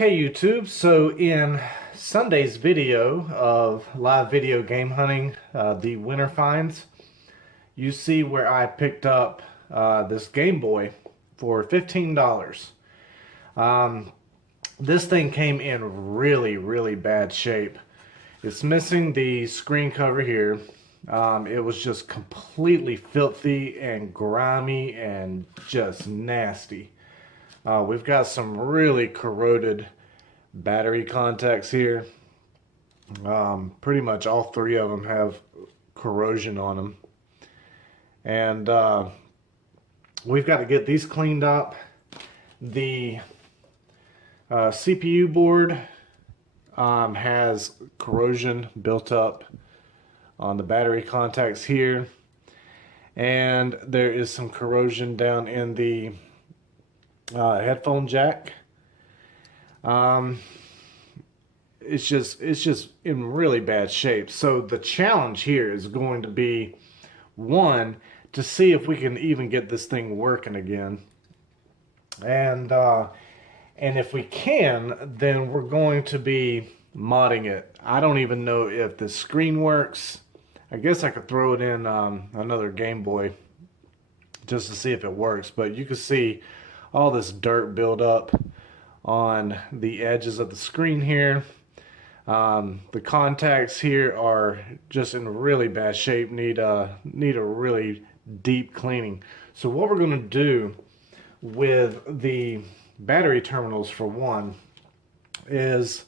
Okay, YouTube, so in Sunday's video of live video game hunting, the winter finds, you see where I picked up this Game Boy for $15. This thing came in really bad shape. It's missing the screen cover here. It was just completely filthy and grimy and just nasty. We've got some really corroded battery contacts here. Pretty much all three of them have corrosion on them. And we've got to get these cleaned up. The CPU board has corrosion built up on the battery contacts here. And there is some corrosion down in the headphone jack. It's just in really bad shape. So the challenge here is going to be, one, to see if we can even get this thing working again, and if we can, then we're going to be modding it. I don't even know if the screen works. I guess I could throw it in another Game Boy just to see if it works, but you can see all this dirt build up on the edges of the screen here. The contacts here are just in really bad shape, need a really deep cleaning. So what we're going to do with the battery terminals, for one, is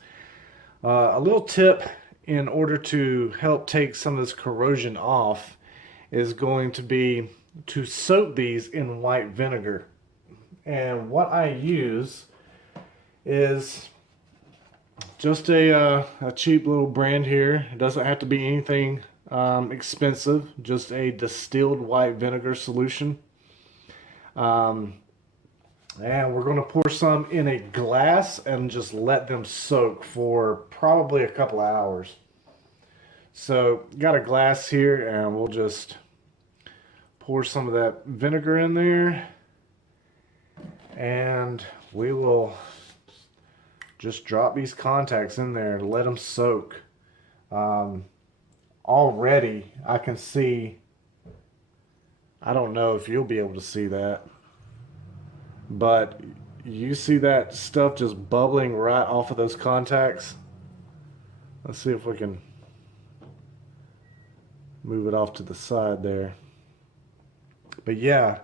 a little tip in order to help take some of this corrosion off is going to be to soak these in white vinegar. And what I use is just a cheap little brand here. It doesn't have to be anything expensive, just a distilled white vinegar solution. And we're going to pour some in a glass and just let them soak for probably a couple of hours. So got a glass here, and we'll just pour some of that vinegar in there. And we will just drop these contacts in there and let them soak. Already I can see, I don't know if you'll be able to see that, but you see that stuff just bubbling right off of those contacts. Let's see if we can move it off to the side there. But yeah,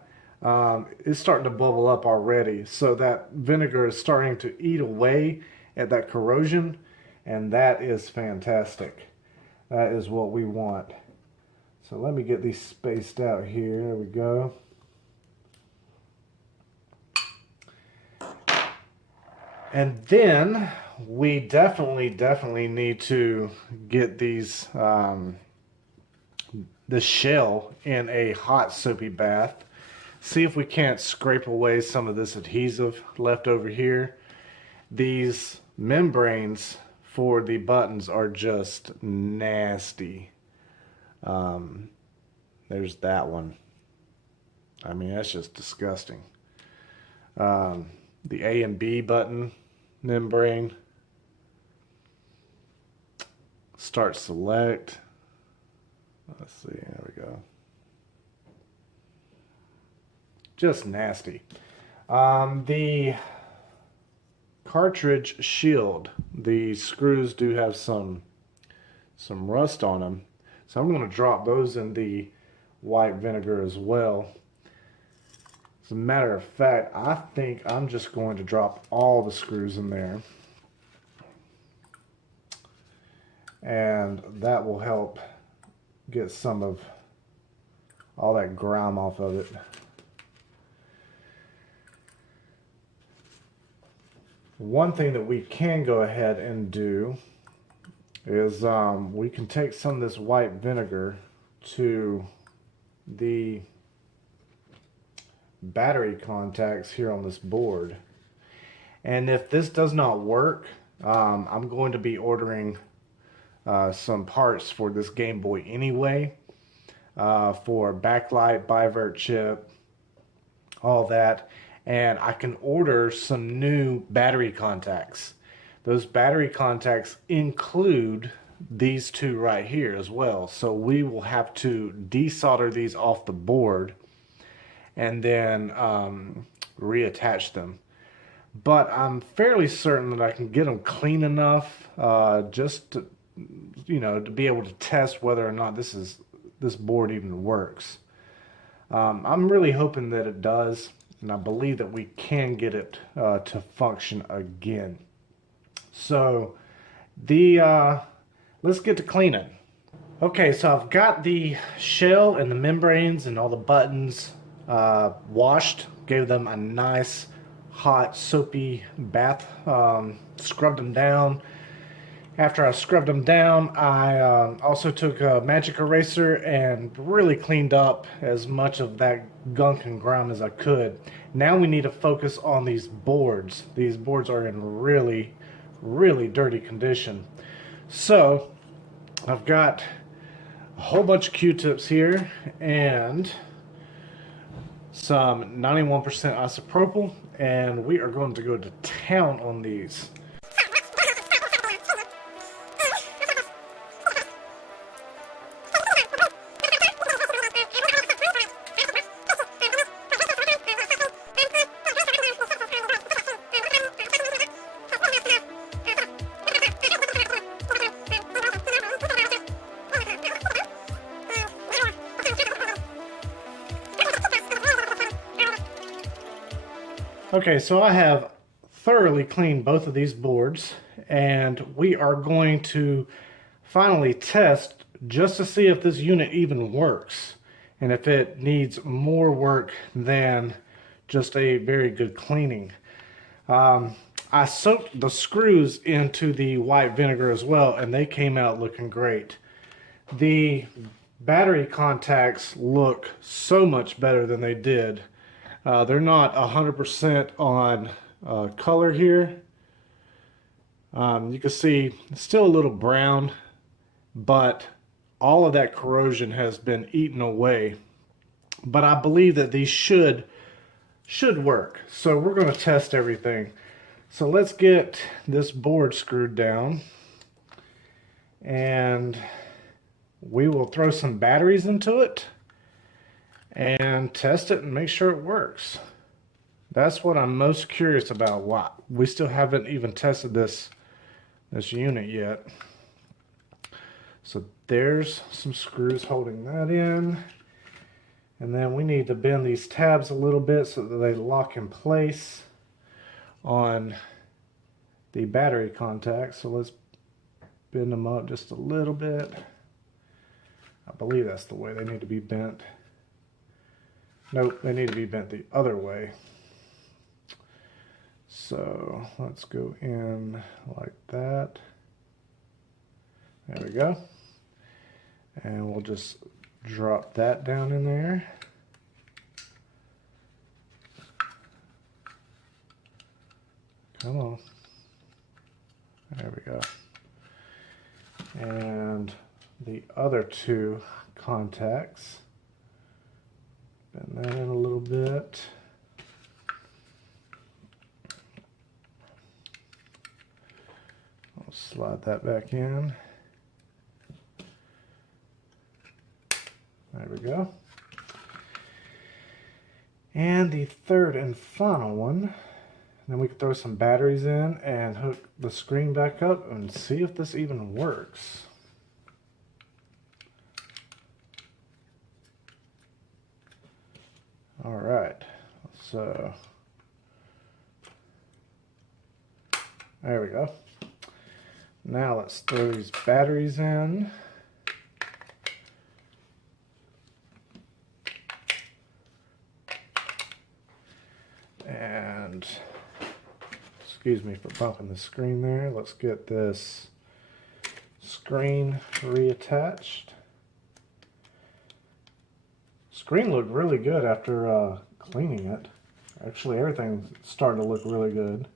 it's starting to bubble up already, so that vinegar is starting to eat away at that corrosion, and that is fantastic. That is what we want. So let me get these spaced out here. There we go. And then we definitely need to get these this shell in a hot soapy bath. See if we can't scrape away some of this adhesive left over here. These membranes for the buttons are just nasty. There's that one. I mean, that's just disgusting. The A and B button membrane. Start select. Let's see, there we go. Just nasty. The cartridge shield, the screws do have some rust on them, so I'm going to drop those in the white vinegar as well. As a matter of fact, I think I'm just going to drop all the screws in there, and that will help get some of all that grime off of it. One thing that we can go ahead and do is we can take some of this white vinegar to the battery contacts here on this board. And if this does not work, I'm going to be ordering some parts for this Game Boy anyway, for backlight, bivert chip, all that. And I can order some new battery contacts. those battery contacts include these two right here as well. So we will have to desolder these off the board and then reattach them. But I'm fairly certain that I can get them clean enough just to, to be able to test whether or not this board even works. I'm really hoping that it does, and I believe that we can get it to function again. So let's get to cleaning. Okay, so I've got the shell and the membranes and all the buttons washed. Gave them a nice hot soapy bath, scrubbed them down. After I scrubbed them down, I also took a magic eraser and really cleaned up as much of that gunk and grime as I could. Now we need to focus on these boards. These boards are in really, really dirty condition. So I've got a whole bunch of Q-tips here and some 91% isopropyl, and we are going to go to town on these. Okay, so I have thoroughly cleaned both of these boards, and we are going to finally test just to see if this unit even works and if it needs more work than just a very good cleaning. I soaked the screws into the white vinegar as well, and they came out looking great. The battery contacts look so much better than they did. They're not 100% on color here. You can see it's still a little brown, but all of that corrosion has been eaten away. But I believe that these should work. So we're going to test everything. So let's get this board screwed down, and we will throw some batteries into it and test it and make sure it works. That's what I'm most curious about. Why we still haven't even tested this unit yet. So there's some screws holding that in, and then we need to bend these tabs a little bit so that they lock in place on the battery contacts. So let's bend them up just a little bit. I believe that's the way they need to be bent. Nope, they need to be bent the other way. So let's go in like that. There we go. And we'll just drop that down in there. Come on. There we go. And the other two contacts. Bend that in a little bit. I'll slide that back in. There we go. And the third and final one. Then we can throw some batteries in and hook the screen back up and see if this even works. All right, so there we go. Now let's throw these batteries in. And excuse me for bumping the screen there. Let's get this screen reattached. Screen looked really good after cleaning it. Actually, everything's starting to look really good.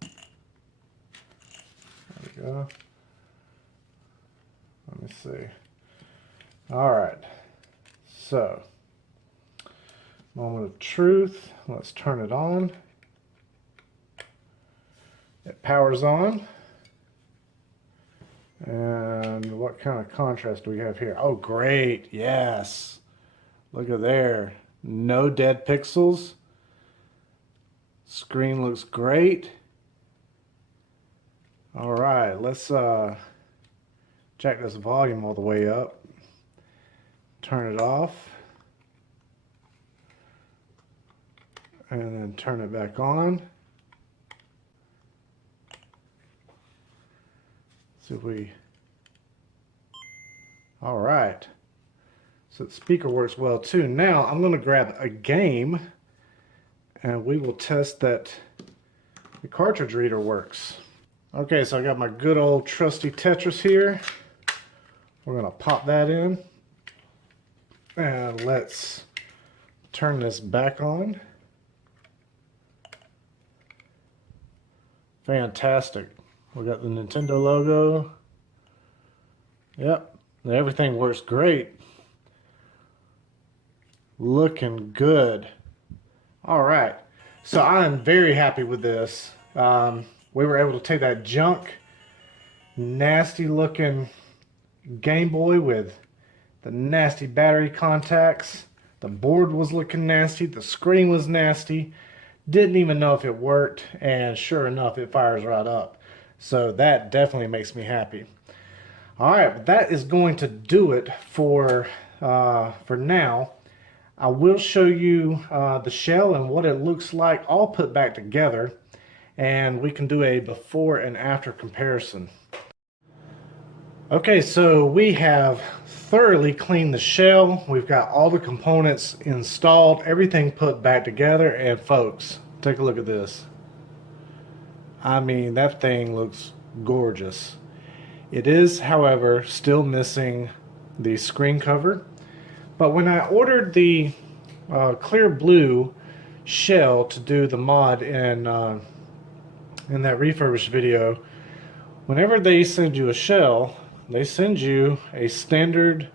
There we go. Let me see. All right. So, moment of truth. Let's turn it on. It powers on. And what kind of contrast do we have here? Oh, great. Yes. Look at there. No dead pixels. Screen looks great. All right, let's jack this volume all the way up. Turn it off. And then turn it back on. See if we... All right. So the speaker works well too. Now I'm going to grab a game and we will test that the cartridge reader works. Okay, so I got my good old trusty Tetris here. We're going to pop that in. And let's turn this back on. Fantastic. We got the Nintendo logo. Yep, everything works great. Looking good. All right, so I am very happy with this. We were able to take that junk, nasty looking Game Boy with the nasty battery contacts. The board was looking nasty. The screen was nasty. Didn't even know if it worked, and sure enough, it fires right up. So that definitely makes me happy. All right, that is going to do it for now. I will show you the shell and what it looks like all put back together, and we can do a before and after comparison. Okay, so we have thoroughly cleaned the shell. We've got all the components installed, everything put back together, and folks, take a look at this. I mean, that thing looks gorgeous. It is, however, still missing the screen cover. But when I ordered the clear blue shell to do the mod in that refurbished video, whenever they send you a shell, they send you a standard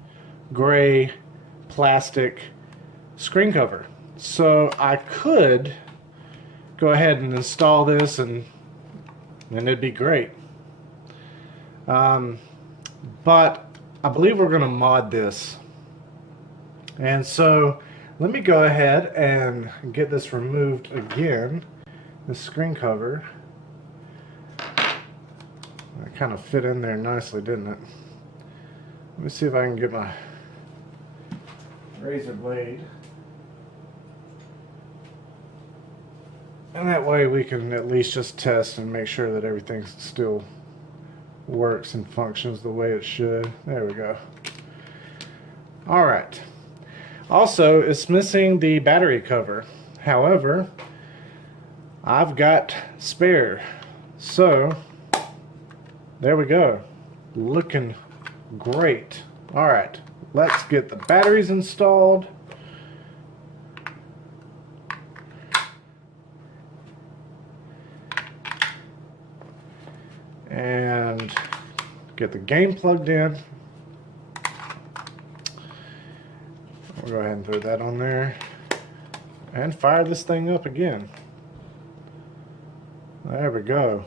gray plastic screen cover. So I could go ahead and install this and it'd be great. But I believe we're going to mod this. And so let me go ahead and get this removed again. The screen cover. That kind of fit in there nicely, didn't it? Let me see if I can get my razor blade. And that way we can at least just test and make sure that everything still works and functions the way it should. There we go. Alright. Also, it's missing the battery cover. However, I've got spare. So, there we go. Looking great. Alright, let's get the batteries installed. And get the game plugged in. We'll go ahead and throw that on there and fire this thing up again. There we go.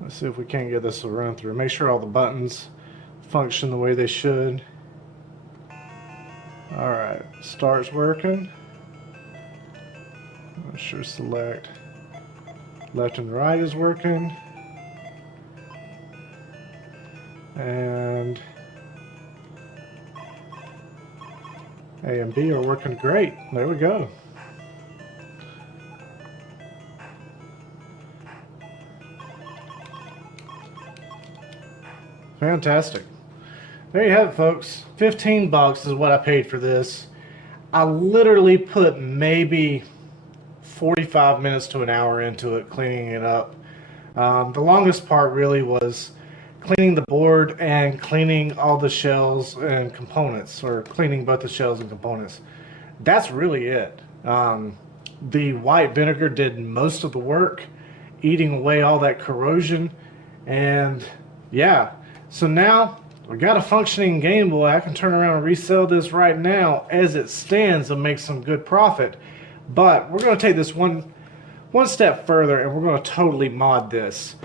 Let's see if we can't get this to run through. Make sure all the buttons function the way they should. Alright, starts working. Make sure select left and right is working. And A and B are working great. There we go. Fantastic. There you have it, folks. 15 bucks is what I paid for this. I literally put maybe 45 minutes to an hour into it, cleaning it up. The longest part really was cleaning the board and cleaning all the shells and components, or cleaning both the shells and components. That's really it. The white vinegar did most of the work, eating away all that corrosion. And yeah, so now we got a functioning Game Boy. I can turn around and resell this right now as it stands and make some good profit. But we're going to take this one one step further and we're going to totally mod this.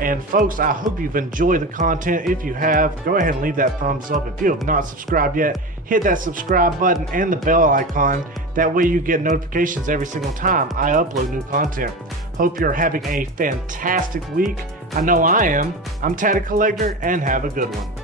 And folks, I hope you've enjoyed the content. If you have, go ahead and leave that thumbs up. If you have not subscribed yet, hit that subscribe button and the bell icon. That way you get notifications every single time I upload new content. Hope you're having a fantastic week. I know I am. I'm Tatted Collector, and have a good one.